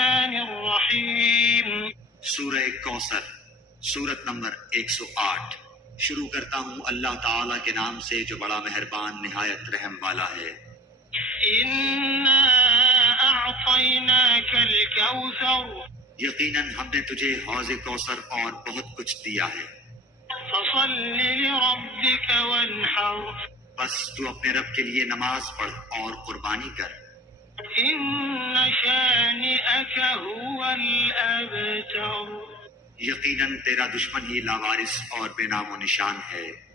الرحمن الرحیم۔ سورہ کوثر، سورت نمبر 108۔ شروع کرتا ہوں اللہ تعالیٰ کے نام سے جو بڑا مہربان نہایت رحم والا ہے۔ انا اعطیناک الکوثر، یقیناً ہم نے تجھے حوض کوثر اور بہت کچھ دیا ہے، فصل لربک وانحر، بس تو اپنے رب کے لیے نماز پڑھ اور قربانی کر۔ ان شانئک هو الابتر، یقیناً تیرا دشمن ہی لاوارث اور بے نام و نشان ہے۔